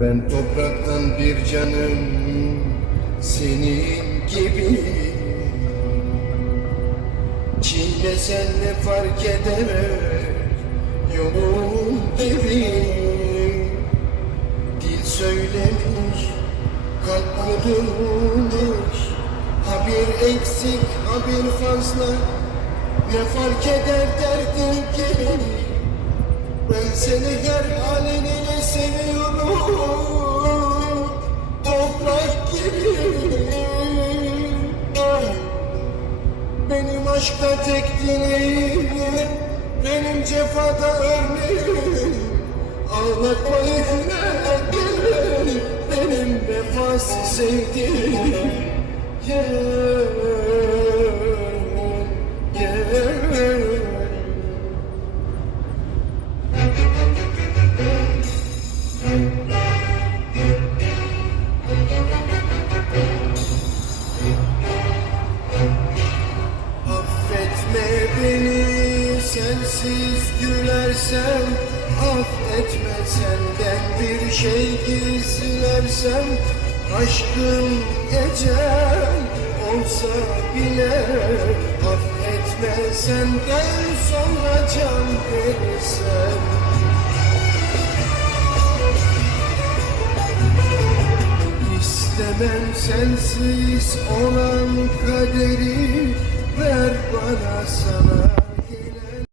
Ben topraktan bir canım senin gibi. Çiğnesen ne fark eder yolun gibi Dil söylemiş, kalp kudurmuş Ha bir eksik, ha bir fazla. Ne fark eder derdin gibi Ben seni her aşkta tek dileğim Benim cefada örneğim. Ağlatma yüreğim Benim vefasız sevdiğim. Gel sensiz gülersem Affetme senden bir şey gizlersem Aşkım ecel olsa bile Affetme senden sonra can verirsem. İstemem sensiz olan kaderi